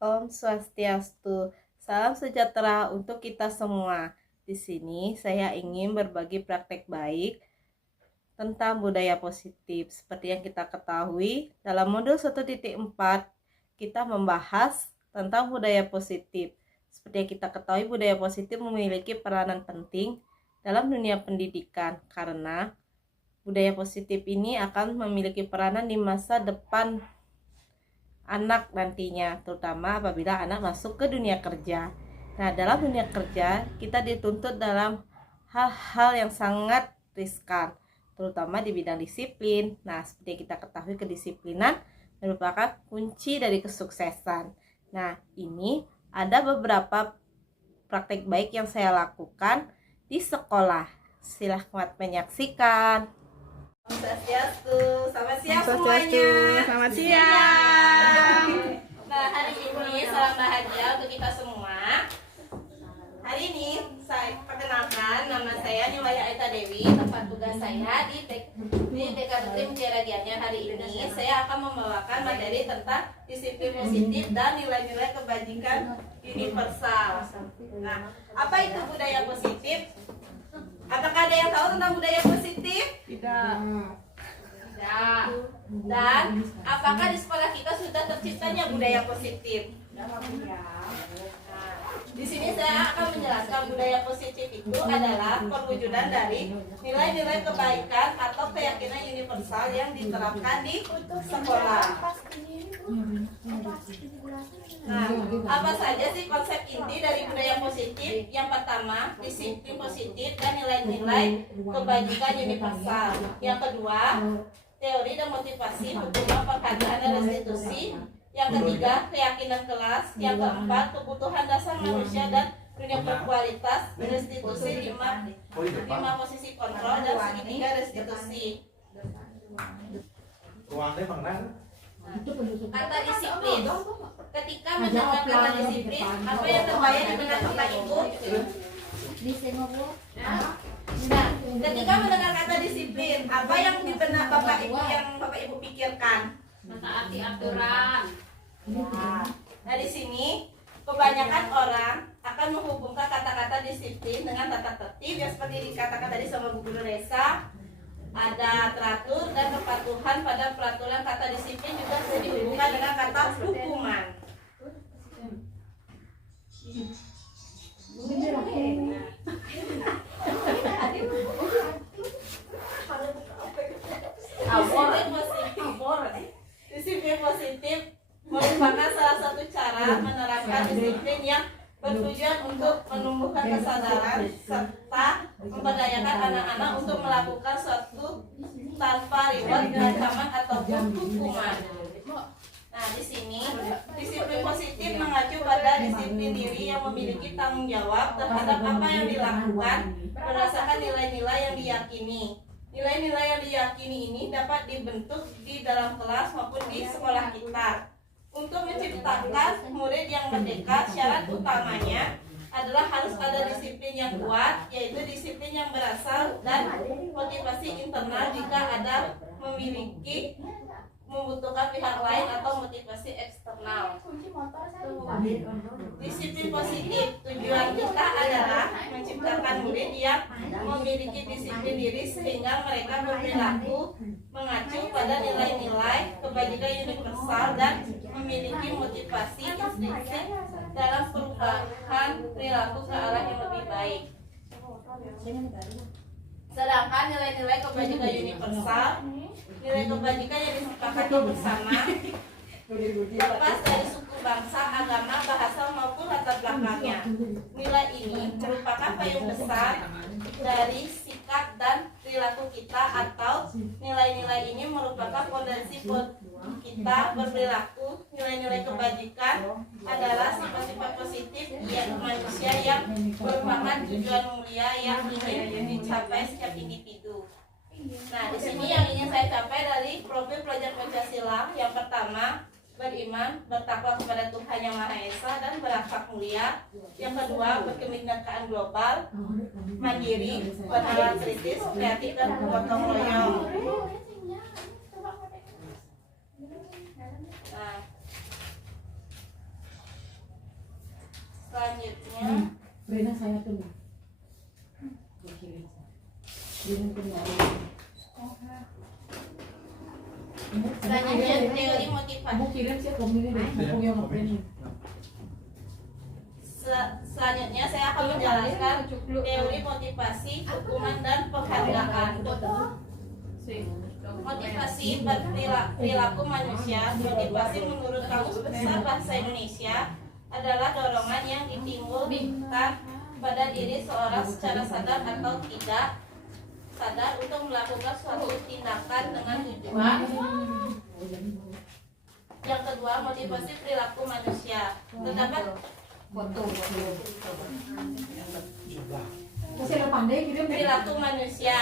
Om Swastiastu, salam sejahtera untuk kita semua. Di sini saya ingin berbagi praktek baik tentang budaya positif. Seperti yang kita ketahui, dalam modul 1.4 kita membahas tentang budaya positif. Seperti yang kita ketahui, budaya positif memiliki peranan penting dalam dunia pendidikan karena budaya positif ini akan memiliki peranan di masa depan anak nantinya, terutama apabila anak masuk ke dunia kerja. Nah, dalam dunia kerja kita dituntut dalam hal-hal yang sangat riskan, terutama di bidang disiplin. Nah, seperti yang kita ketahui, kedisiplinan merupakan kunci dari kesuksesan. Nah, ini ada beberapa praktek baik yang saya lakukan di sekolah. Silahkan menyaksikan. Om Swastiastu, selamat siang semuanya. Selamat siang. Nah, hari ini salam bahagia untuk kita semua. Hari ini saya perkenalkan, nama saya Niwaya Aita Dewi. Tempat tugas saya di TK Negeri Mutiara Gianyar. Hari ini saya akan membawakan materi tentang disiplin positif dan nilai-nilai kebajikan universal. Nah, apa itu budaya positif? Apakah ada yang tahu tentang budaya positif? Tidak. Tidak. Dan apakah di sekolah kita sudah terciptanya budaya positif? Nah, di sini saya akan menjelaskan budaya positif itu adalah perwujudan dari nilai-nilai kebaikan atau keyakinan universal yang diterapkan di sekolah. Nah, apa saja sih konsep inti dari budaya positif? Yang pertama, disiplin positif dan nilai-nilai kebajikan universal. Yang kedua, teori dan motivasi, hubungan penghargaan dan restitusi. Yang ketiga, keyakinan kelas. Yang keempat, kebutuhan dasar manusia dan dunia berkualitas, restitusi 5 posisi kontrol dan segitiga restitusi. Kata disiplin. Ketika mendengar kata disiplin, apa yang terbayang di benak Bapak Ibu? Nah, ketika mendengar kata disiplin, apa yang di benak Bapak Ibu yang Bapak Ibu pikirkan? Mentaati aturan. Nah, di sini kebanyakan orang akan menghubungkan kata-kata disiplin dengan tata tertib yang seperti dikatakan tadi sama Bu Guru Resa. Ada teratur dan kepatuhan pada peraturan. Kata disiplin juga bisa dihubungkan dengan kata hukuman. Disiplin positif merupakan salah satu cara menerapkan disiplin yang bertujuan untuk menumbuhkan kesadaran serta memberdayakan anak-anak untuk melakukan suatu tanpa reward, ancaman ataupun hukuman. Nah, di sini disiplin positif mengacu pada disiplin diri yang memiliki tanggung jawab terhadap apa yang dilakukan berdasarkan nilai-nilai yang diyakini. Nilai-nilai yang diyakini ini dapat dibentuk di dalam kelas maupun di sekolah kita. Untuk menciptakan murid yang merdeka, syarat utamanya adalah harus ada disiplin yang kuat, yaitu disiplin yang berasal dan motivasi internal jika ada membutuhkan pihak lain atau motivasi eksternal. Disiplin positif, tujuan kita adalah menciptakan murid yang memiliki disiplin diri sehingga mereka berperilaku mengacu pada nilai-nilai kebajikan universal dan memiliki motivasi intrinsik dalam perubahan perilaku ke arah yang lebih baik. Sedangkan nilai-nilai kebajikan universal, nilai kebajikan yang disepakati bersama lepas dari suku, bangsa, agama, bahasa maupun latar belakangnya. Nilai ini merupakan payung besar dari sikap dan perilaku kita, atau nilai-nilai ini merupakan fondasi kita berperilaku. Nilai-nilai kebajikan adalah sifat-sifat positif manusia yang merupakan tujuan mulia yang ingin dicapai setiap individu. Nah, di sini yang ingin saya capai dari profil pelajar Pancasila, yang pertama, beriman, bertakwa kepada Tuhan Yang Maha Esa dan berakhlak mulia. Yang kedua, berkebinekaan global, mandiri, bernalar kritis, kreatif dan gotong royong. Nah, Selanjutnya teori motivasi. Selanjutnya saya akan menjelaskan teori motivasi, hukuman dan penghargaan. Motivasi perilaku manusia. Motivasi menurut Kamus Besar Bahasa Indonesia adalah dorongan yang ditimbulkan pada diri seorang secara sadar atau tidak sadar untuk melakukan suatu tindakan dengan tujuan. Yang kedua, motivasi perilaku manusia. Terdapat perilaku manusia.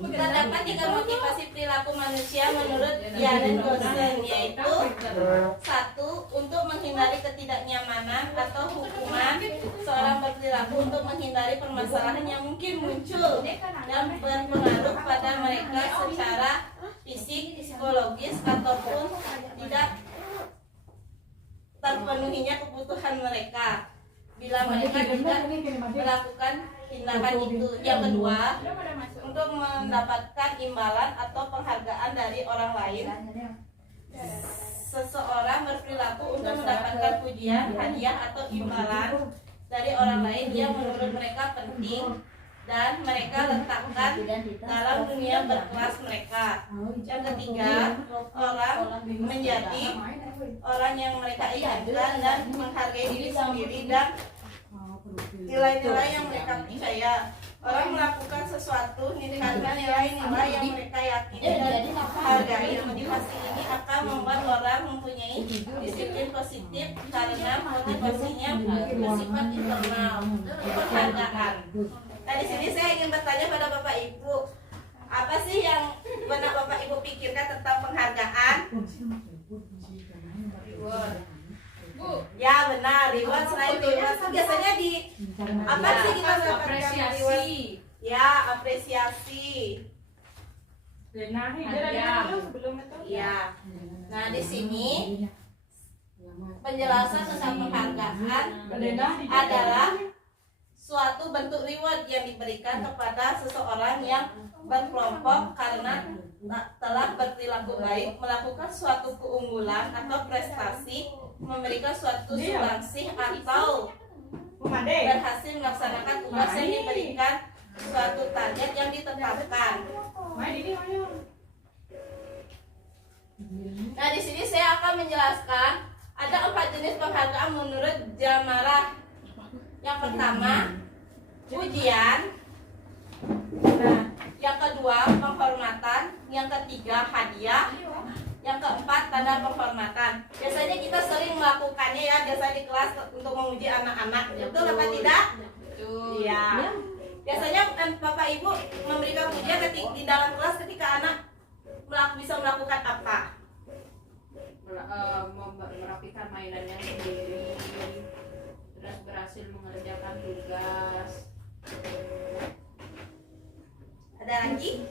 Terdapat 3 motivasi perilaku manusia menurut Diane Gossen, yaitu 1. Untuk menghindari ketidaknyamanan atau hukuman. Seorang berperilaku untuk menghindari permasalahan yang mungkin muncul dan berpengaruh pada mereka secara fisik, psikologis, ataupun tidak terpenuhinya kebutuhan mereka bila mereka tidak melakukan tindakan itu. Yang kedua, untuk mendapatkan imbalan atau penghargaan dari orang lain. Seseorang berperilaku untuk mendapatkan pujian, hadiah atau imbalan dari orang lain yang menurut mereka penting dan mereka letakkan dalam dunia berkelas mereka. Yang ketiga, orang menjadi orang yang mereka inginkan dan menghargai diri sendiri dan nilai-nilai yang mereka percaya. Orang melakukan sesuatu karena nilai-nilai yang mereka yakini dan hargai. Motivasi ini akan membuat orang mempunyai disiplin positif karena motivasinya bersifat internal. Penghargaan. Nah, di sini saya ingin bertanya pada Bapak Ibu, apa sih yang benar Bapak Ibu pikirkan tentang penghargaan? Ya benar, reward. Selain reward biasanya di apa sih kita mendapatkan reward? Ya, apresiasi. Ya. Nah, di sini penjelasan tentang penghargaan adalah suatu bentuk reward yang diberikan kepada seseorang yang berkelompok karena telah berperilaku baik, melakukan suatu keunggulan atau prestasi, memberikan suatu sumbangsih atau berhasil melaksanakan tugas yang diberikan, suatu target yang ditetapkan. Nah, di sini saya akan menjelaskan ada 4 jenis penghargaan menurut Jamarah. Yang pertama, pujian. Nah, yang kedua, penghormatan. Yang ketiga, hadiah. Yang keempat, tanda penghormatan. Biasanya kita sering melakukannya ya, biasa di kelas untuk memuji anak-anak. Betul apa tidak? Iya. Biasanya Bapak Ibu memberikan pujian ketika di dalam kelas ketika anak bisa melakukan apa? Merapikan mainannya sendiri, terus berhasil mengerjakan tugas. Ada lagi?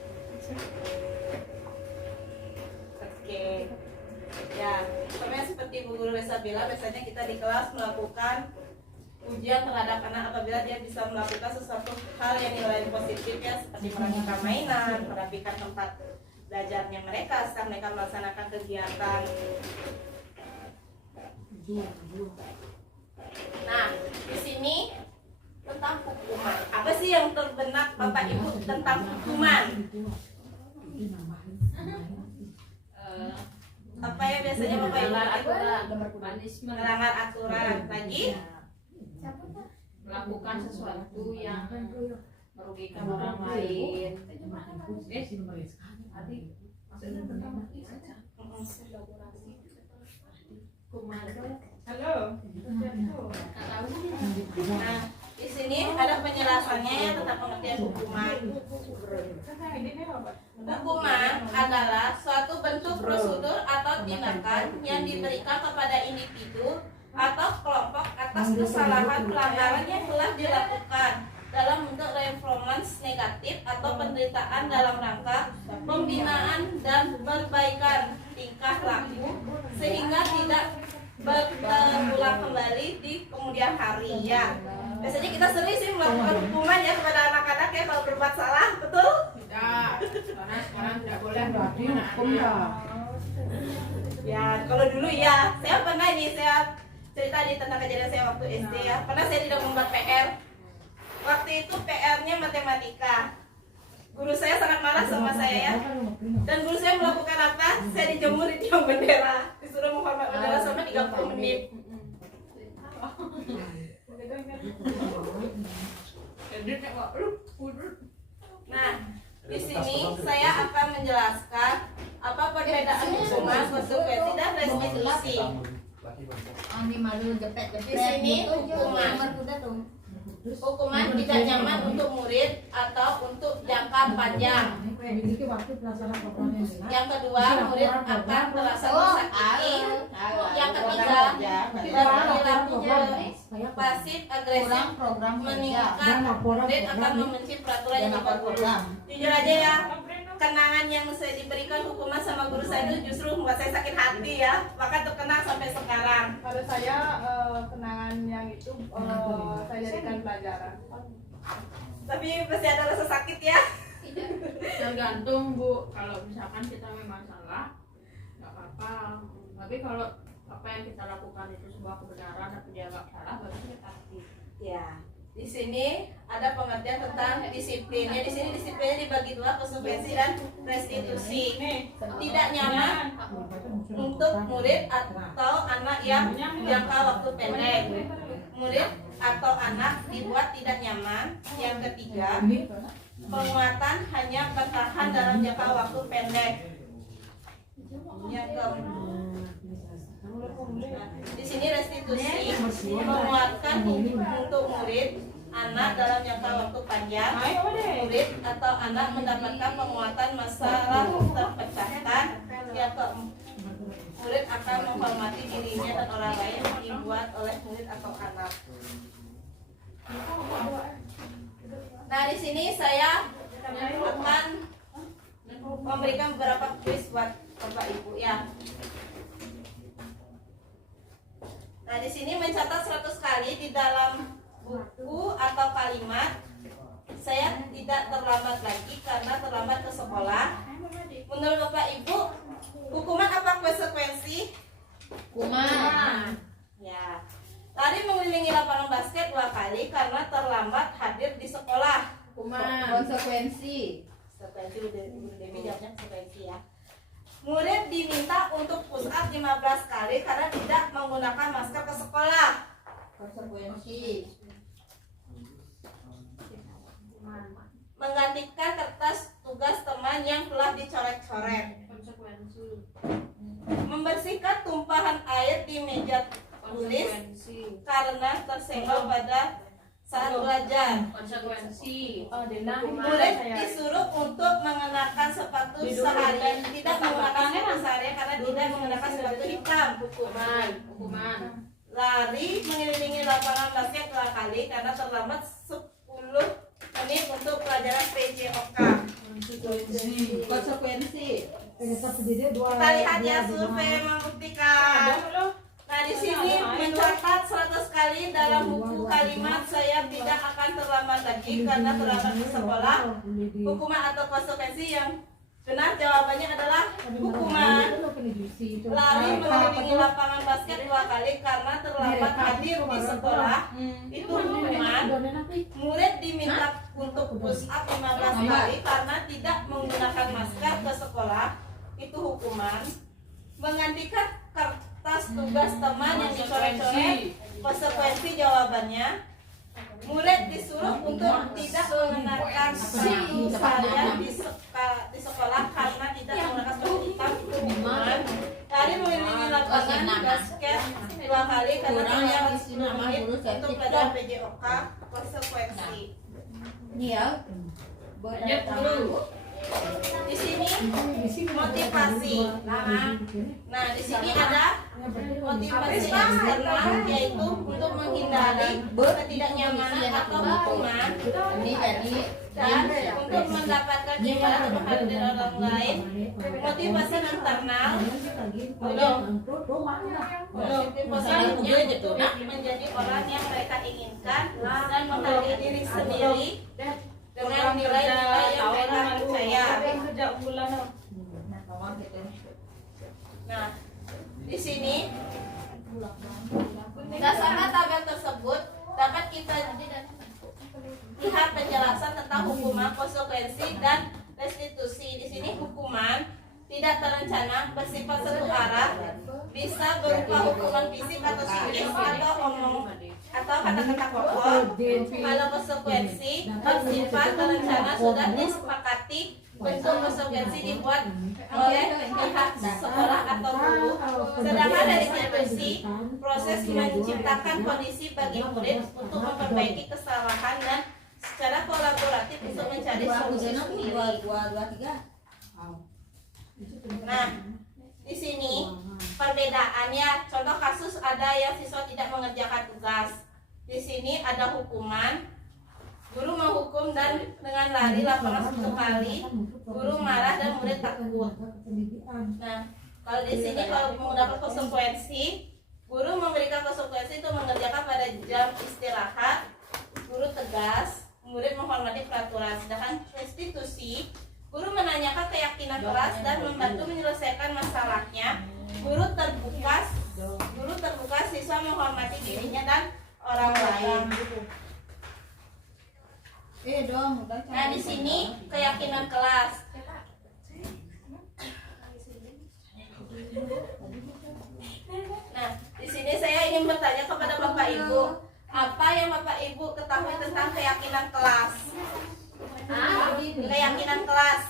Oke. Ya, sebenarnya seperti Bu Guru Resa bilang, biasanya kita di kelas melakukan ujian terhadap anak apabila dia bisa melakukan sesuatu hal yang nilai positif ya, seperti merapikan mainan, merapikan tempat belajarnya mereka saat mereka melaksanakan kegiatan. Nah, di sini tentang hukuman. Apa sih yang terbenak Bapak Ibu tentang hukuman? Apa yang biasanya Bapak Ibu melanggar aturan? Lagi? Melakukan sesuatu yang merugikan orang lain. Halo. Nah, di sini ada penjelasannya ya tentang pengertian hukuman. Hukuman adalah suatu bentuk prosedur atau tindakan yang diberikan kepada individu atau kelompok atas kesalahan pelanggaran yang telah dilakukan dalam bentuk reformans negatif atau penderitaan dalam rangka pembinaan dan perbaikan tingkah laku sehingga tidak berulang kembali di kemudian hari ya. Biasanya kita sering sih melakukan hukuman ya kepada anak-anak ya kalau berbuat salah, betul? Tidak, karena sekarang tidak boleh Berarti hukum ya. Ya, kalau dulu ya, saya pernah nih, saya cerita nih tentang kejadian saya waktu SD ya. Pernah saya tidak membuat PR. Waktu itu PR-nya matematika. Guru saya sangat marah sama saya ya. Dan guru saya melakukan apa? Saya dijemur di tiang bendera. Disuruh menghormat bendera selama 30 menit. Nah, di sini saya akan menjelaskan apa perbedaan hukuman, konsekuensi, dan restitusi. Di sini hukuman tidak nyaman untuk murid atau untuk jangka panjang. Yang kedua, murid akan merasa tersakiti. Yang ketiga, perilakunya pasif agresif meningkat. Murid akan membenci peraturan yang dibuat. Jujur aja ya, kenangan yang saya diberikan hukuman sama guru saya itu justru membuat saya sakit hati ya, bahkan terkenang sampai sekarang. Pada saya kenangan yang itu saya jadikan pelajaran. Tapi pasti ada rasa sakit ya. Tergantung Bu, kalau misalkan kita memang salah nggak apa-apa, tapi kalau apa yang kita lakukan itu sebuah kebenaran tapi dia nggak salah, berarti kita pasti. Ya, di sini ada pengertian tentang disiplinnya. Di sini disiplinnya dibagi dua, konsekuensi dan restitusi. Tidak nyaman untuk murid atau anak yang jangka waktu pendek. Murid atau anak dibuat tidak nyaman. Yang ketiga, penguatan hanya bertahan dalam jangka waktu pendek. Yang keempat, di sini restitusi menguatkan untuk murid anak dalam jangka waktu panjang. Murid atau anak mendapatkan penguatan masalah terpecahkan. Yang keempat, murid akan menghormati dirinya dan orang lain dibuat oleh murid atau anak. Nah, di sini saya akan memberikan beberapa kuis buat Bapak Ibu ya. Nah, di sini mencatat 100 kali di dalam buku atau kalimat. Saya tidak terlambat lagi karena terlambat ke sekolah. Menurut Bapak Ibu, hukuman apa konsekuensi? Hukuman. Ya. Lari mengelilingi lapangan basket 2 kali karena terlambat hadir di sekolah. Hukuman. Konsekuensi. Konsekuensi udah Dewi jawabnya konsekuensi ya. Murid diminta untuk push up 15 kali karena tidak menggunakan masker ke sekolah. Konsekuensi. Menggantikan kertas tugas teman yang telah dicoret-coret. Konsekuensi. Membersihkan tumpahan air di meja tulis karena tersenggol pada saat belajar. Konsekuensi. Murid disuruh untuk mengenakan sepatu seharian, tidak menggunakan sepatu seharian karena tidak menggunakan sepatu hitam. Hukuman. Lari mengelilingi lapangan basket 2 kali karena terlambat 10 menit untuk pelajaran PJOK. Konsekuensi. Kita lihat ya, survei membuktikan. Nah, di sini mencatat 100 kali dalam buku kalimat saya tidak akan terlambat lagi karena terlambat ke sekolah. Hukuman atau konsekuensi yang benar jawabannya adalah hukuman. Lari mengelilingi lapangan basket 2 kali karena terlambat hadir di sekolah, itu hukuman. Murid diminta untuk push up 15 kali karena tidak menggunakan masker ke sekolah, itu hukuman. Menggantikan kertas tugas teman yang dicoret-coret, konsekuensi jawabannya. Murid disuruh untuk tidak mengenakan sepatu seharian di sekolah karena tidak menggunakan sepatu hitam, itu hukuman. Lari mengelilingi lapangan basket 2 kali karena terlambat 10 menit untuk pelajaran PJOK, konsekuensi. Di sini motivasi. Nah, di sini ada motivasi eksternal, yaitu untuk menghindari ketidaknyamanan atau hukuman, dan untuk mendapatkan imbalan terhadap dari orang lain. Motivasi internal, motivasinya itu menjadi orang yang mereka inginkan dan menghargai diri sendiri dengan nilai-nilai yang mereka percaya. Nah, Di sini berdasarkan tabel tersebut dapat kita lihat penjelasan tentang hukuman, konsekuensi, dan restitusi. Di sini hukuman tidak terencana bersifat satu arah, bisa berupa hukuman fisik atau psikis atau omong atau kata-kata kotor. Kalau konsekuensi bersifat terencana sudah disepakati, bentuk konsekuensi dibuat oleh pihak sekolah atau guru. Sedangkan dari restitusi, proses menciptakan kondisi bagi murid untuk memperbaiki kesalahan dan secara kolaboratif untuk mencari solusi sendiri. Nah, di sini perbedaannya, contoh kasus ada yang siswa tidak mengerjakan tugas. Di sini ada hukuman, guru menghukum dan dengan lari lapangan 10 kali, guru marah dan murid takut. Nah, kalau di sini kalau menggunakan konsekuensi, guru memberikan konsekuensi untuk mengerjakan pada jam istirahat, guru tegas, murid menghormati peraturan. Sedangkan restitusi, guru menanyakan keyakinan kelas dan membantu menyelesaikan masalahnya. Guru terbuka, siswa menghormati dirinya dan orang lain. Nah, di sini keyakinan kelas. Nah, di sini saya ingin bertanya kepada Bapak Ibu, apa yang Bapak Ibu ketahui tentang keyakinan kelas? Keyakinan kelas.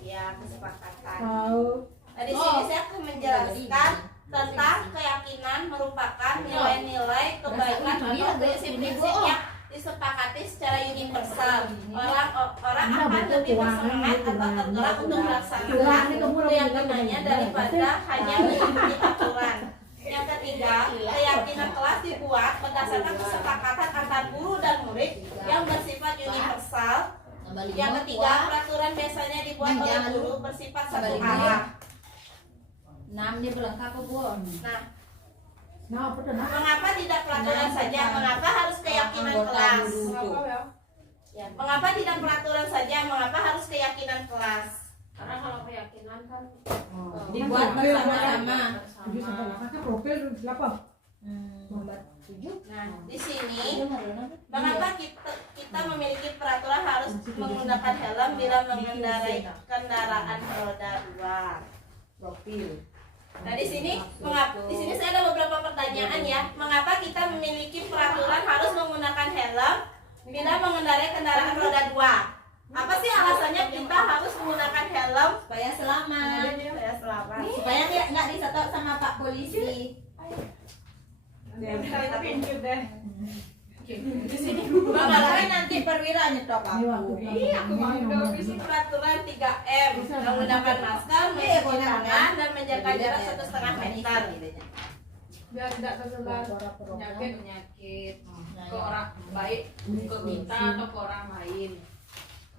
Ya, kesepakatan. Nah, di sini saya akan menjelaskan tentang keyakinan merupakan nilai-nilai kebaikan atau prinsip-prinsip yang disepakati secara universal. Orang akan lebih bersemangat atau tergerak untuk melaksanakan keyakinannya daripada hanya mengikuti aturan. Yang ketiga, keyakinan kelas dibuat berdasarkan kesepakatan antar guru dan murid yang bersifat universal. Yang ketiga, peraturan biasanya dibuat oleh guru bersifat satu arah. Nah, mengapa tidak peraturan saja? Mengapa harus keyakinan kelas? Ya, mengapa tidak peraturan saja? Mengapa harus keyakinan kelas? Karena kalau keyakinan kan dibuat bersama-sama. Nah, di sini mengapa kita memiliki peraturan harus menggunakan helm bila mengendarai kendaraan roda 2? Profil. Nah, di sini saya ada beberapa pertanyaan ya. Mengapa kita memiliki peraturan harus menggunakan helm bila mengendarai kendaraan roda 2? Apa sih alasannya kita harus menggunakan helm? Supaya selamat. Supaya nggak disetok sama Pak Polisi. Kita pinjut deh. Di sini Makanya nanti perwira nyetok aku. Iya, aku mau dong. Di sini peraturan 3M, menggunakan masker, mencuci tangan, dan menjaga jarak 1,5 meter. Biar tidak tersebar penyakit ke orang baik ke kita atau ke orang lain.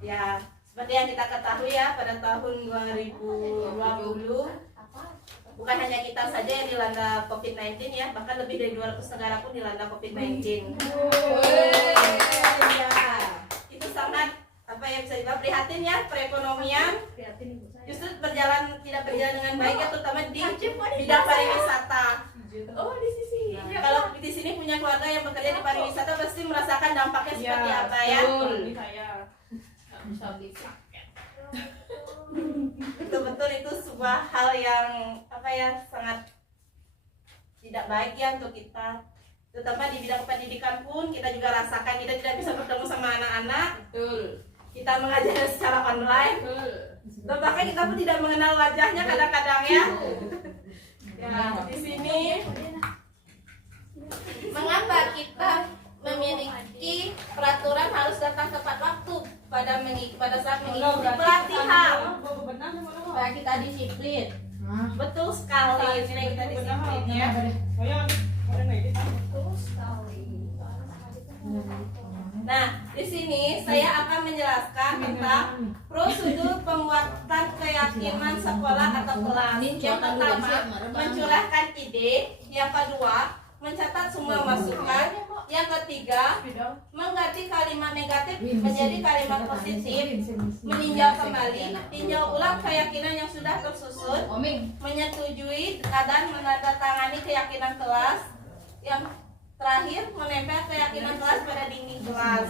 Ya, seperti yang kita ketahui ya, pada tahun 2020 bukan hanya kita saja yang dilanda COVID-19 ya, bahkan lebih dari 200 negara pun dilanda COVID-19. Ya, itu sangat bisa dibilang prihatin ya, perekonomian justru tidak berjalan dengan baik ya, terutama di bidang pariwisata. Oh, di sisi. Nah, kalau di sini punya keluarga yang bekerja di pariwisata pasti merasakan dampaknya seperti apa ya. bisa beli paket. Betul-betul itu sebuah hal yang sangat tidak baik ya untuk kita, terutama di bidang pendidikan pun kita juga rasakan kita tidak bisa bertemu sama anak-anak. Betul. Kita mengajarnya secara online. Betul. Dan bahkan kita pun tidak mengenal wajahnya kadang-kadang ya. Ya, di sini mengapa kita memiliki peraturan harus datang tepat waktu pada saat mengikuti pelatihan? Supaya kita disiplin. Betul sekali, nilai kita disiplin ya. Nah, di sini saya akan menjelaskan tentang prosedur pembuatan keyakinan sekolah atau kelas. Yang pertama, mencurahkan ide. Yang kedua, mencatat semua masukan. yang ketiga, mengganti kalimat negatif menjadi kalimat positif. Meninjau kembali, tinjau ulang keyakinan yang sudah tersusun, menyetujui dan menandatangani keyakinan kelas. Yang terakhir, menempel keyakinan kelas pada dinding kelas.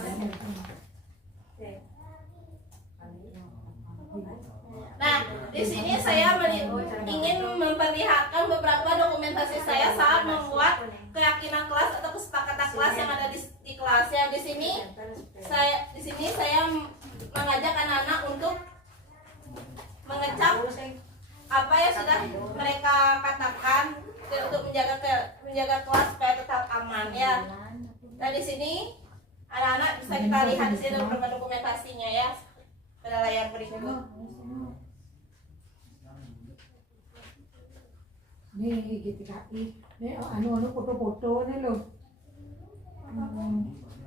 Nah, di sini saya ingin memperlihatkan beberapa dokumentasi saya saat membuat keyakinan kelas atau kesepakatan kelas yang ada di kelas. Yang di sini saya mengajak anak-anak untuk mengecap apa yang sudah mereka katakan untuk menjaga kelas supaya tetap aman ya. Nah, di sini anak-anak bisa kita lihat di sini beberapa dokumentasinya ya pada layar berikut. Nih GTKI, nih anu foto-foto nih loh.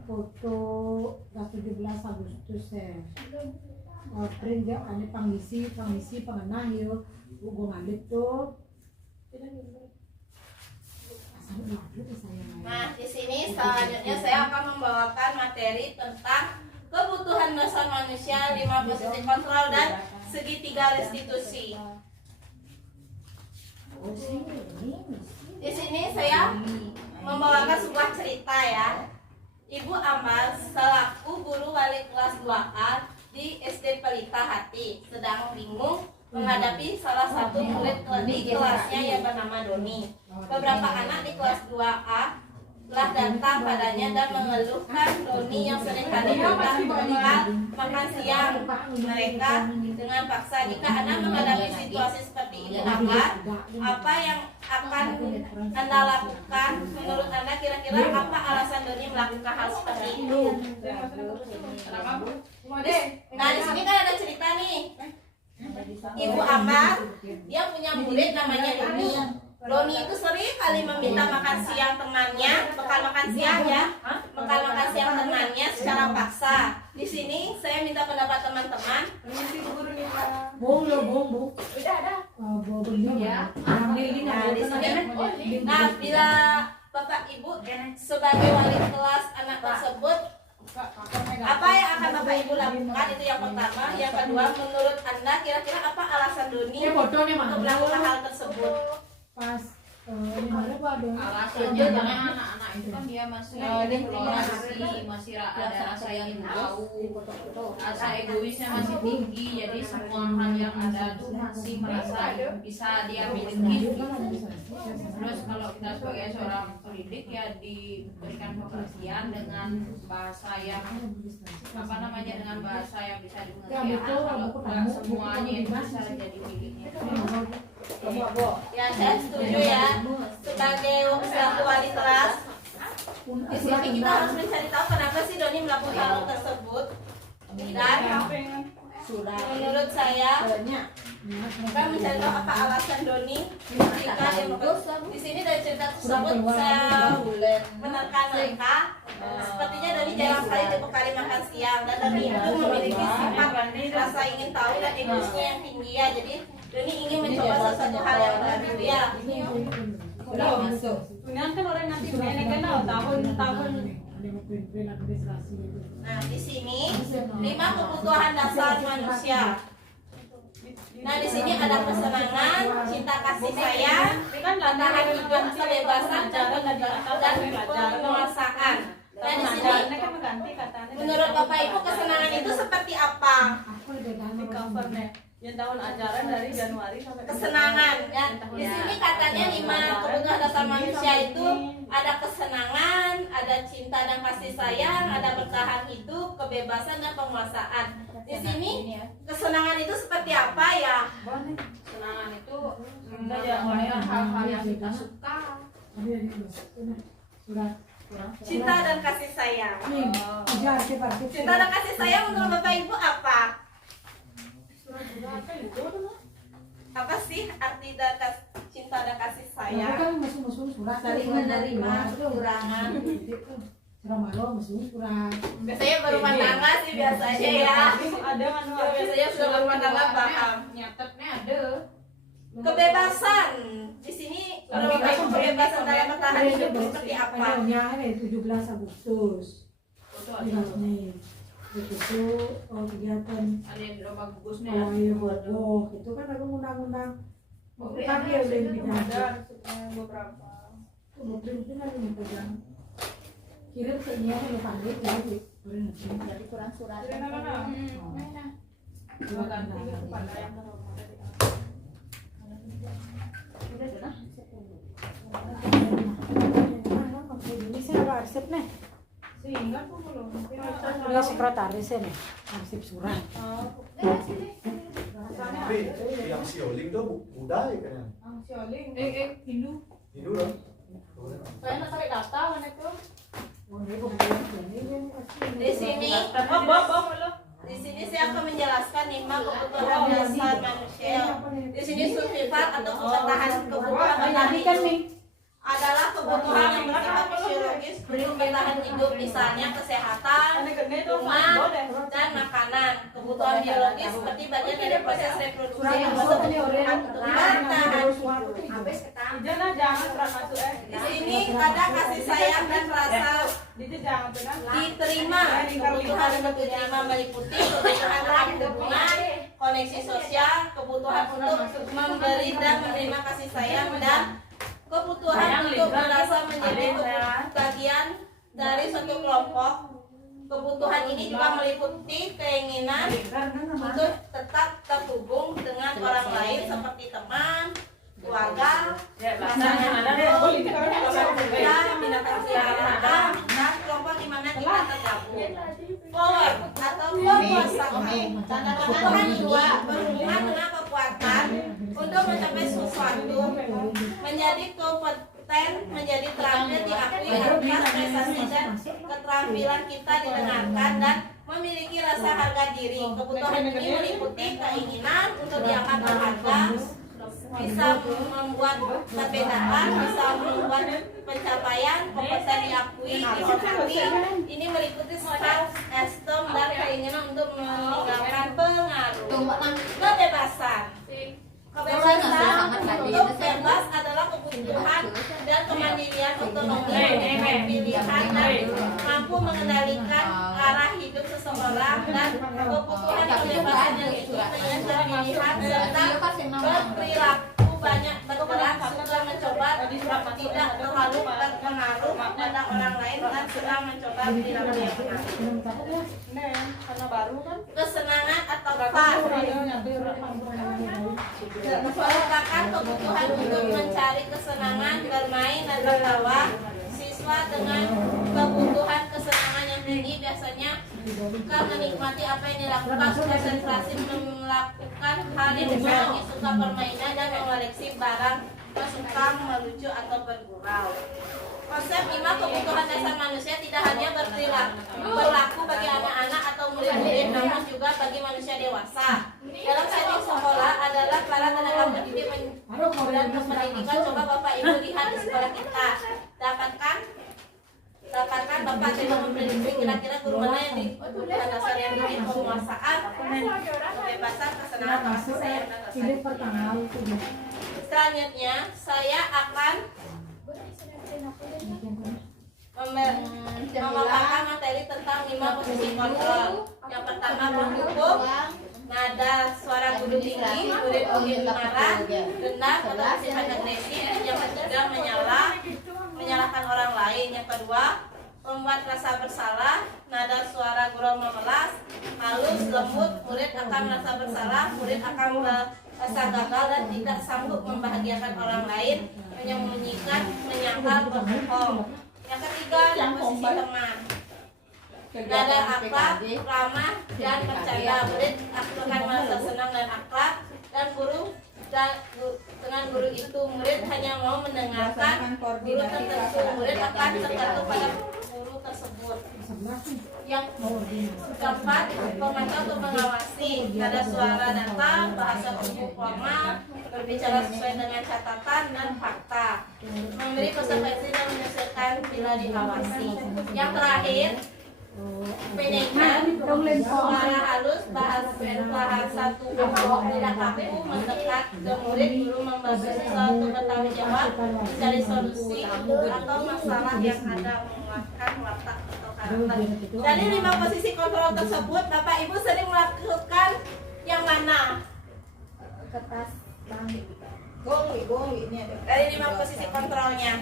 Foto 17 Agustus ya. Print ya, ane pangisi pengenah yo. Gue ngalip tuh. Nah, di sini selanjutnya saya akan membawakan materi tentang kebutuhan dasar manusia, 5 posisi kontrol dan segitiga restitusi. Di sini saya membawakan sebuah cerita ya. Ibu Amal selaku guru wali kelas 2A di SD Pelita Hati sedang bingung menghadapi salah satu murid di kelasnya yang bernama Doni. Beberapa anak di kelas 2A telah datang padanya dan mengeluhkan Doni yang seringkali tidak makan siang mereka dengan paksa. Jika Anda menghadapi situasi seperti itu, apa yang akan Anda lakukan? Menurut Anda kira-kira apa alasan Doni melakukan hal seperti itu? Nah, di sini kan ada cerita nih. Ibu Amar, dia punya murid namanya Doni. Doni itu sering kali meminta makan siang temannya, bekal makan siang ya, bekal makan siang temannya secara paksa. Di sini saya minta pendapat teman-teman. Bong. Udah ada. Ya. Nah, di sini, bila Bapak Ibu sebagai wali kelas anak tersebut, apa yang akan Bapak Ibu lakukan? Itu yang pertama. Yang kedua, menurut Anda kira-kira apa alasan Doni untuk melakukan hal tersebut? Pas ini mana gua ada Alasannya karena anak-anak itu kan dia masih eksplorasi, masih ada rasa yang tahu, rasa egoisnya masih tinggi, jadi semua hal yang ada tuh masih merasa bisa dia miliki. Terus kalau kita sebagai seorang pendidik ya diberikan pengertian dengan bahasa yang dengan bahasa yang bisa dimengerti anak. Kalau nggak semuanya itu bisa jadi miliknya. Ya, saya setuju ya. Sebagai satu wali kelas, di sini kita harus mencari tahu kenapa sih Doni melakukan hal tersebut. Dan menurut saya, kita mencari tahu apa alasan Doni jika dia melakukan. Di sini dari cerita tersebut saya menerka-nerka, sepertinya Doni jarang sekali dibekali makan siang dan Doni itu memiliki sifat rasa ingin tahu dan egoisnya yang tinggi ya. Jadi Doni ingin mencoba sesuatu hal yang baru ya. Udah masuk. Ini kan orang nanti nenek kenal tahun-tahun. Nah, di sini 5 kebutuhan dasar manusia. Nah, di sini ada kesenangan, cinta kasih sayang, tahan hidup, kebebasan, dan penguasaan. Nah, di sini menurut Bapak Ibu kesenangan itu seperti apa? Di covernya yang tahun ajaran dari Januari sampai Kesenangan ya. Di sini katanya 5 kebutuhan dasar manusia itu ada kesenangan, ada cinta dan kasih sayang, ada bertahan hidup, kebebasan dan penguasaan. Di sini kesenangan itu seperti apa ya? Kesenangan itu melakukan hal-hal yang kita suka. Cinta dan kasih sayang. Cinta dan kasih sayang menurut Bapak Ibu apa? Apa sih arti cinta dan kasih sayang? Saling menerima kekurangan. Biasanya berumah tangga sih biasanya ya. ada Biasanya sudah berumah tangga paham. Nyatetnya ada. Kebebasan. Di sini Kalau Bapak Ibu kebebasan dalam bertahan hidup seperti apa? Padahalnya ini 17 Agustus. Nih. Itu kegiatan Ada yang di rumah gugusnya. Ayo boboh itu kan ada undang-undang tapi ya udah Ada beberapa. itu kan yang pegang kirim ke dia kalau pandai jadi Jadi kurang surat. Dari mana? Coba kan Kepada yang ini saya ada arsip nih sehingga tuh belum. dia sekretaris ini arsip surat Tapi yang sioling tuh budaya kan? Sioling. Hindu. Hindu dong. Saya nak tarik data mana tuh? Di sini, di sini saya akan menjelaskan 5 kebutuhan dasar manusia. Di sini sulfat atau kebutuhan adalah kebutuhan yang bersifat fisiologis untuk bertahan hidup, misalnya kesehatan, rumah, dan makanan. Kebutuhan biologis seperti bagian dari proses reproduksi yang masuk kebutuhan untuk bertahan hidup. Jangan pernah masuk Di sini ada kasih sayang dan rasa diterima. Kebutuhan untuk diterima meliputi kebutuhan dalam hubungan, koneksi sosial, kebutuhan untuk memberi dan menerima kasih sayang, dan kebutuhan untuk merasa menjadi bagian dari suatu kelompok. Kebutuhan ini juga meliputi keinginan untuk tetap terhubung dengan orang lain seperti teman, keluarga, pasangan hidup, binatang peliharaan, dan kelompok di mana kita tergabung. Power atau kekuasaan. Kebutuhan ini berhubungan dengan kekuatan untuk mencapai sesuatu, menjadi kompeten, menjadi terampil, diakui atas prestasi dan keterampilan kita didengarkan, dan memiliki rasa harga diri. Kebutuhan ini meliputi keinginan untuk dianggap berharga, bisa membuat perbedaan, bisa membuat pencapaian, kompeten diakui, dihormati. Ini meliputi self-esteem dan keinginan untuk meninggalkan pengaruh. Kebebasan. Kebebasan untuk bebas adalah kebutuhan dan kemandirian otonomi pilihan dan mampu mengendalikan arah hidup seseorang, dan kebutuhan kebebasan yang ikut dengan pilihan serta berperilaku banyak bergerak, suka mencoba, tidak terlalu berpengaruh pada orang lain, dan sedang mencoba perilaku yang benar. Kesenangan atau fun merupakan kebutuhan untuk mencari kesenangan, bermain dan tertawa. Siswa dengan kebutuhan kesenangan yang tinggi biasanya suka menikmati apa yang dilakukan, konsentrasi melakukan hal yang disenangi, suka permainan dan mengoleksi barang, suka melucu atau bergurau. Konsep 5 kebutuhan dasar manusia tidak hanya berlaku bagi anak-anak atau murid-murid, namun juga bagi manusia dewasa. Dalam setting sekolah adalah para tenaga pendidik dan pendidikan. Coba Bapak Ibu lihat di sekolah kita, dapatkan Bapak coba memprediksi kira-kira guru mana yang di kebutuhan dasar yang diberi penguasaan, kebebasan, kesenangan, kasih sayang, dan rasa diri. Selanjutnya saya akan memaparkan materi tentang 5 posisi kontrol. Yang pertama, menghukum, nada suara guru tinggi, murid mungkin marah, dendam atau bersifat agresif. Yang ketiga, menyalahkan orang lain. Yang kedua, membuat rasa bersalah, nada suara guru memelas, halus, lembut, murid akan merasa bersalah, murid akan merasa gagal dan tidak sanggup membahagiakan orang lain, menyembunyikan, menyangkal, berbohong. Yang ketiga, posisi teman, nada akhlak, ramah, dan bercanda. Murid akan merasa senang dan akrab, dan dengan guru itu murid hanya mau mendengarkan guru tertentu. Murid akan tergantung pada guru tersebut. Yang keempat, memantau atau mengawasi, nada suara datang, bahasa tubuh formal, berbicara sesuai dengan catatan dan fakta, memberi konsekuensi dan menyelesaikan bila diawasi. Yang terakhir, Manajemen suara halus bahasa tubuh tidak kaku mendekat ke murid, guru membantu sesuatu bertanggung jawab mencari solusi atau masalah yang ada menguatkan watak atau karakter. Dari 5 posisi kontrol tersebut Bapak Ibu sering melakukan yang mana? Kertas bang. Gong ini ada. Dari 5 posisi kontrolnya.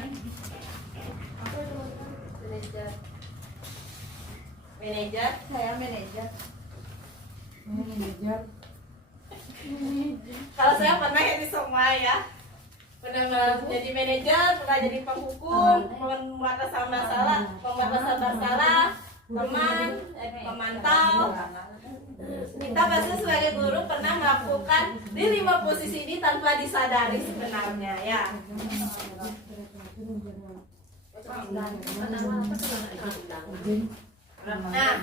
Manajer, saya manajer. Manajer. Kalau saya pernah ya di semua ya. Pernah jadi manajer, pernah jadi penghukum, pembatasan masalah, teman, pemantau. Kita pasti sebagai guru pernah melakukan di 5 posisi ini tanpa disadari sebenarnya ya. Nah,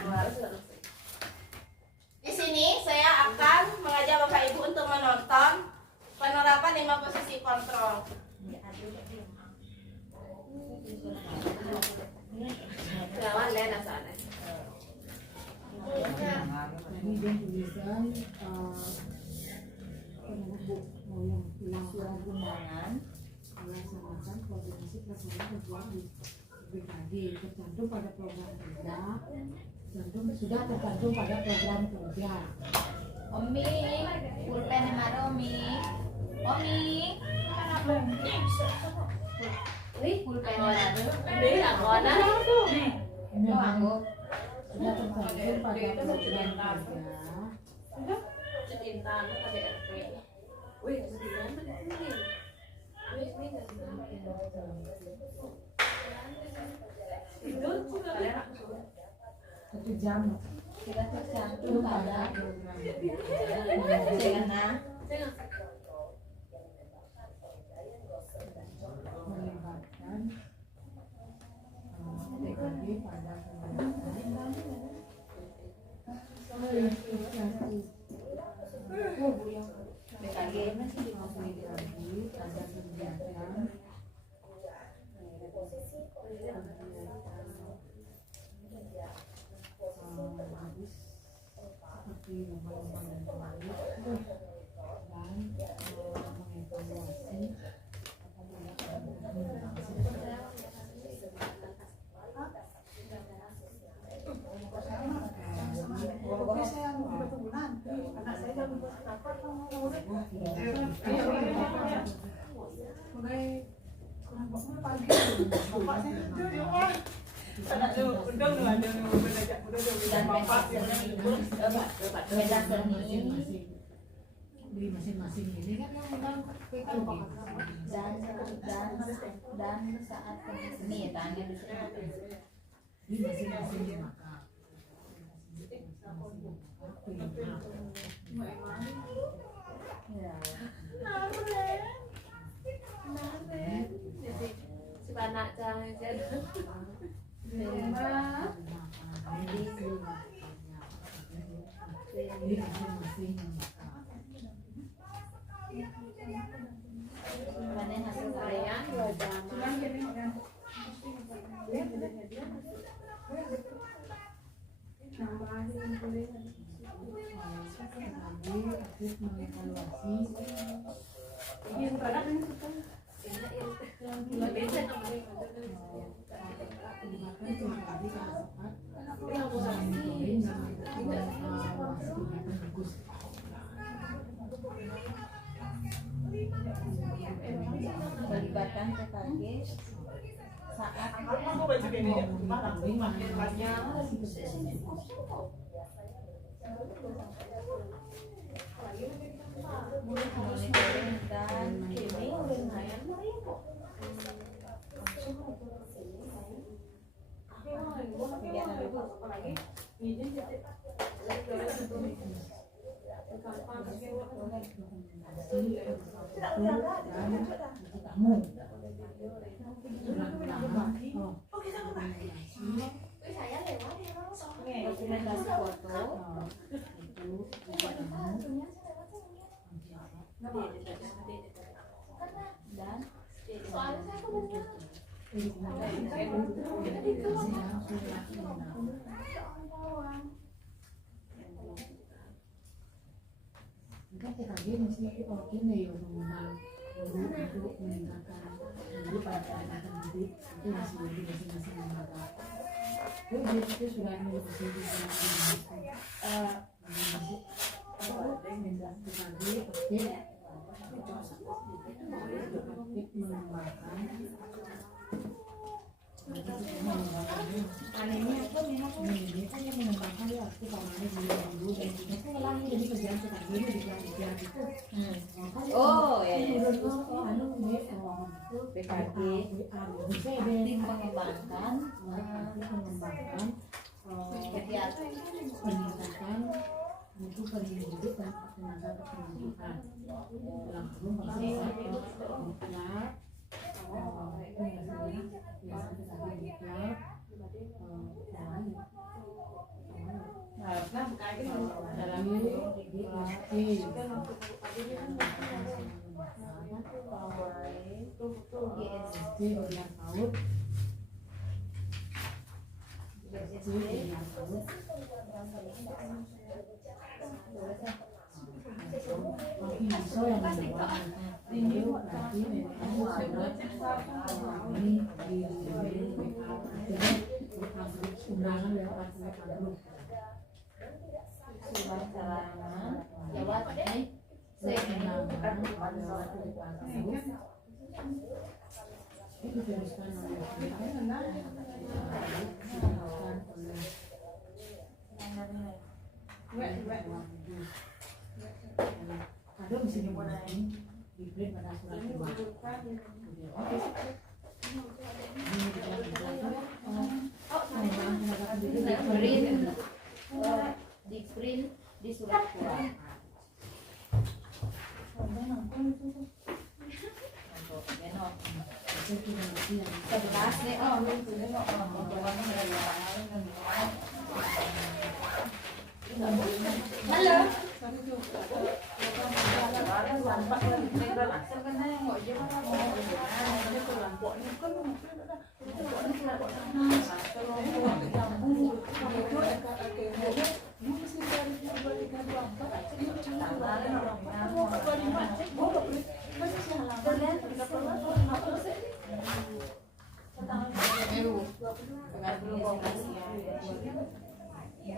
di sini saya akan mengajak Bapak Ibu untuk menonton penerapan 5 posisi kontrol. Ini dia tulisan surat undangan melaksanakan koordinasi pelaksanaan kerja di BKD tercantum pada program kerja, sudah tercantum pada program kerja. Omi, pulpen yang ada Omi. Omi. Wih, pulpen yang ada. Ini aku ada. Ini aku sudah tercantum pada program kerja. Cintaan ada RP. Wih, Satu jam Sudah tercantum pada program kerja. Melibatkan BKD pada BKG masih di pada kegiatan habis seperti lomba-lomba dan penghargaan dan mengevaluasi Oke, saya mau tunggu nanti. Anak saya jam 8 mulai kurang pagi. Bapak saya tidur di rumah. Udah belajar, udah bapak beda seni di masing-masing ini kan yang memang dan saat seni tanya di di masing-masing maka si anak cahaya di masing-masing hasil saya aktif mengevaluasi melibatkan PKG saat monitoring dan ini lumayan kegiatan itu dokumentasi foto dan Kita PKG mesti ini ya mengundang guru untuk meningkatkan guru pada anak didik itu masih di masing-masing lembaga. Itu sudah mengikuti Oh ya, PKG mengembangkan peningkatan mutu pendidik dan tenaga kependidikan dalam ada mesti dimulai diberi pada surat di print di surat surat. Sebelas nih, halo.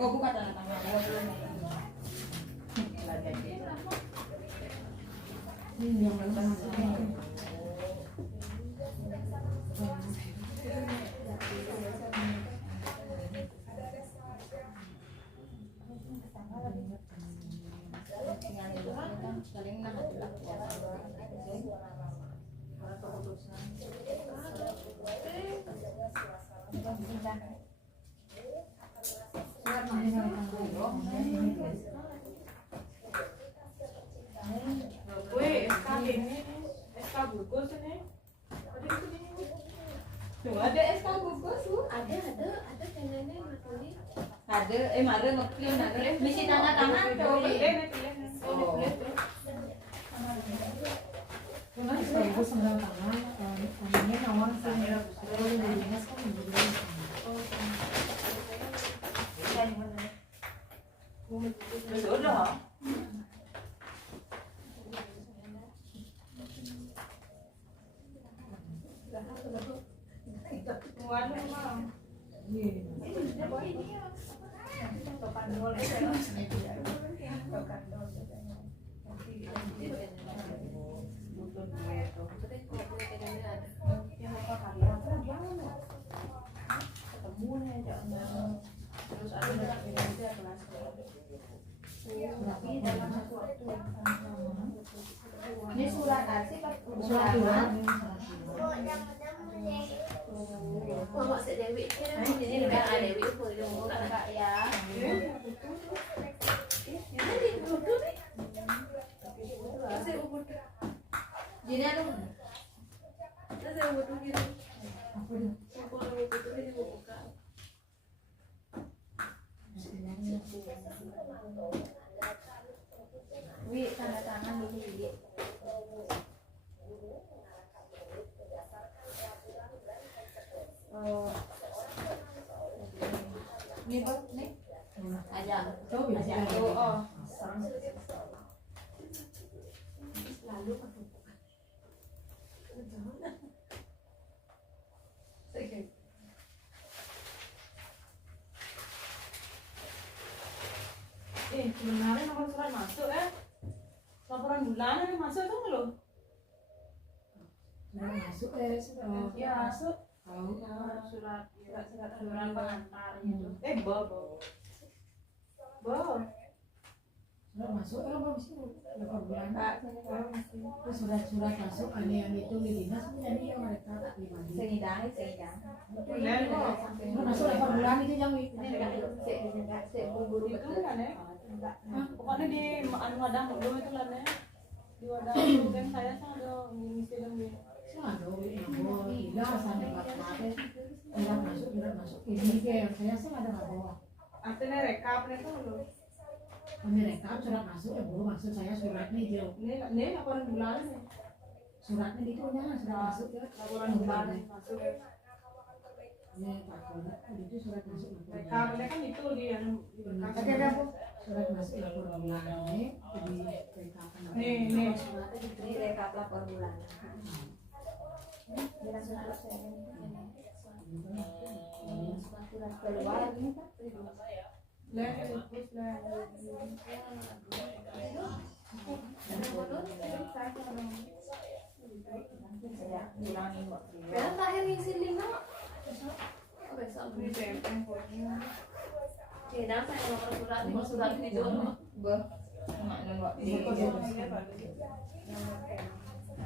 Oh bukan tanda tangan. Ada SK gugus lu? Ada kayaknya matuli. Ada, ada ngeklin, ada misi tanda tangan tuh. Karena itu sembilan tangan, namanya nawar sih. Kalau yang dinas kan menjadi Ini surat arsip apa surat tuan. Mama si Dewi kira Ini enggak ada Dewi puluh enggak ya. Jadi ada Wi tanda tangan dulu Wi. Coba bisa. Lalu aku sebenarnya nomor surat masuk ya. Laporan bulanan yang masuk tuh loh. Nah, masuk Iya masuk. tahu. Surat pengantar gitu. Bo. Surat masuk apa sih? Berapa bulan? Terus surat-surat masuk yang itu di dinas punya dia mereka tak pribadi. Segidang. Surat masuk berapa bulan itu yang Itu kan ya. Pokoknya di wadah dulu itu lah ya. Di wadah dulu kan saya ada ngisi demi. Tidak sampai surat masuk ini kayak saya sih ada nggak bawa. Artinya rekap itu loh. Kami rekam surat masuk belum maksud saya suratnya jauh. Ini laporan bulanan ya. Suratnya itu jangan surat masuk ya. Laporan bulanan masuk. Ya Pak Kolda itu surat masuk. Rekap ini kan itu di Ada surat masuk laporan bulanannya di rekapan. Nih. Suratnya Ini rekap lapor bulanan. Surat keluar ini kan. Karena terakhir ngisi 5 besok Kedang saya nomor surat itu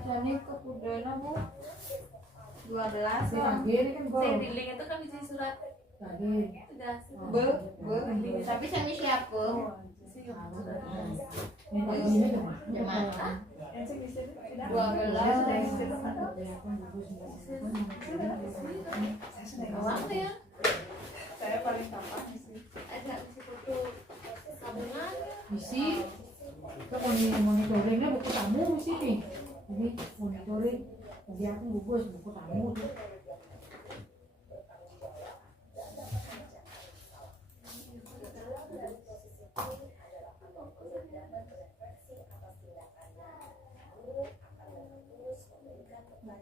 Jadi kepudana Bu 12 Saya di link itu kan isi surat sudah tapi saya siapa jemaah 12 awak ya Saya paling gampang sih. ada isi foto tabungan isi ke monitoringnya buku tamu sini ini monitoring jadi aku gugus buku tamu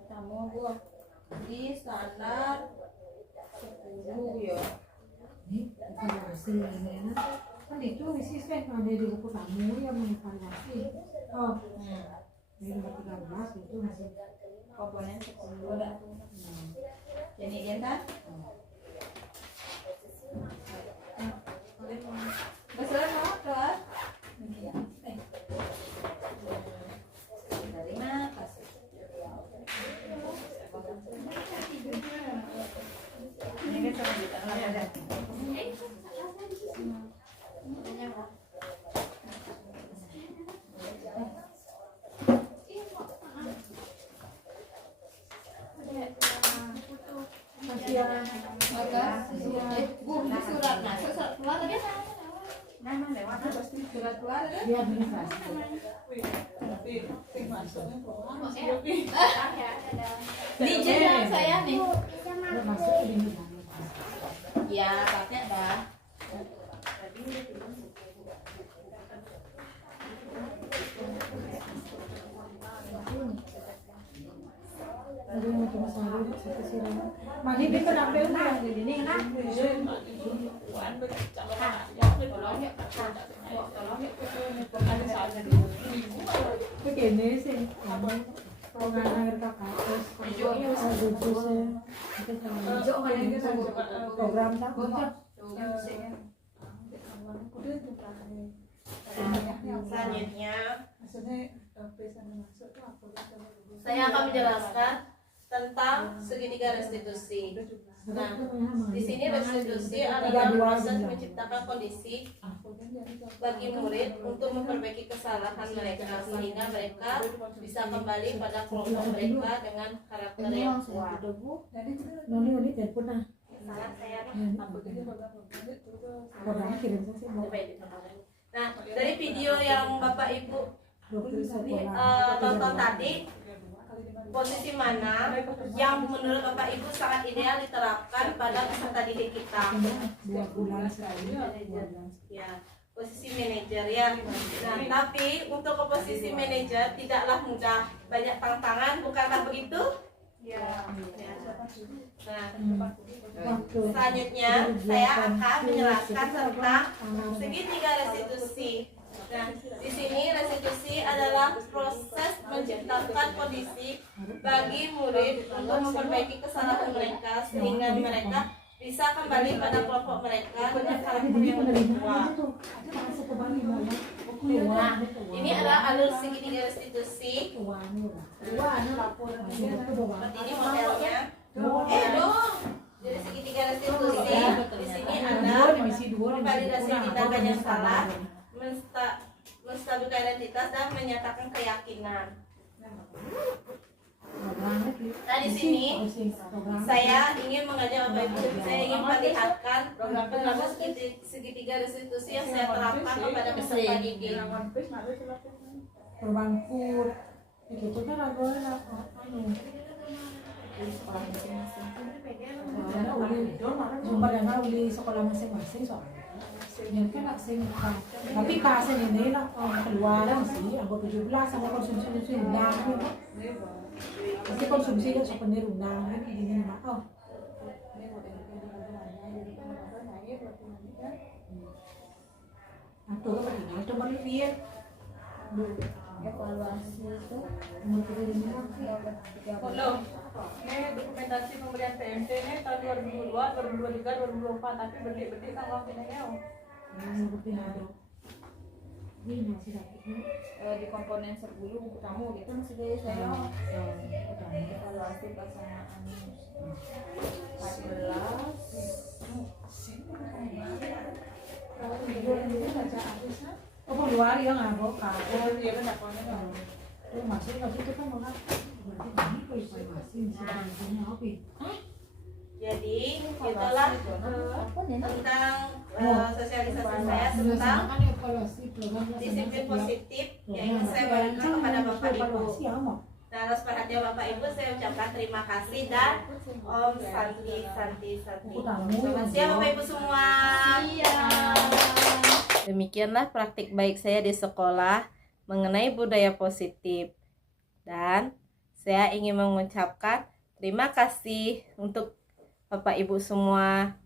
tamu Bu di standar 10 ya ini bukan hasilnya kan itu isi kan ada di buku tamu yang mengevaluasi ini nomor 13 itu masih komponen 10 dah jadi dia kan besar mau keluar dari mana Ini selanjutnya ada. Bu, surat masuk, surat keluar tadi nama lewat pasti surat keluar ada dia administrasi di jenjang saya nih sudah masuk ke ini ya pakai dah ada yang cuma sehari satu siram magi dia terampil yang di sini kan begini sih pengajar kakak program tak Selanjutnya maksudnya pesan masuk tuh apa? saya akan menjelaskan tentang segitiga restitusi. Nah, di sini restitusi adalah proses menciptakan kondisi bagi murid untuk memperbaiki kesalahan mereka sehingga mereka bisa kembali pada kelompok mereka dengan karakter yang kuat. noni telepon nah salah saya programnya kirim saja mau Nah, dari video yang Bapak Ibu tonton tadi, posisi mana yang menurut Bapak Ibu sangat ideal diterapkan pada peserta didik kita? 2 bulan sekali Ya, posisi manajer ya. Nah, tapi untuk ke posisi manajer tidaklah mudah, banyak tantangan, bukanlah begitu? Ya. Nah, selanjutnya saya akan menjelaskan tentang segitiga restitusi. Nah, di sini restitusi adalah proses menciptakan kondisi bagi murid untuk memperbaiki kesalahan mereka sehingga mereka bisa kembali pada kelompok mereka dengan karakter yang lebih kuat. Nah, ini adalah alur segitiga restitusi. Seperti ini modelnya. Jadi segitiga restitusi di sini ada memvalidasi tindakan yang salah, menstabilkan identitas dan menyatakan keyakinan. Nah, di sini saya ingin mengajak Bapak Ibu, saya ingin memperlihatkan perilaku segitiga restitusi yang saya terapkan kepada peserta didik. Perbangkut itu kan agak jumpa dengan uli sekolah masing-masing soalnya. Yan kan aksing tapi kasi ini lang keluaran sih anggo 17 ang konsumsi ulang. Kasi konsumsi yung sa panirunang hindi na oh. Ato ka tinggal to maliliit. Evaluasi itu Ini dokumentasi pemberian PMT ini tahun 2002, 2023, 2024 tapi berdik-berdik kan waktunya ya. Di komponen serbulu buku tamu gitu masih gaya saya evaluasi pelaksanaan 14 Oh, keluar yang ngabo kabel. Iya benar kalau Tuh masih nggak itu kan malah berarti ini kok masih sebenarnya apa? Jadi itulah tentang sosialisasi saya tentang disiplin positif yang ingin saya bagikan kepada Bapak Ibu. Nah, atas perhatian Bapak Ibu saya ucapkan terima kasih dan Om Santi Santi Santi. Selamat siang Bapak Ibu semua. Demikianlah praktik baik saya di sekolah mengenai budaya positif. Dan saya ingin mengucapkan terima kasih untuk Bapak Ibu semua.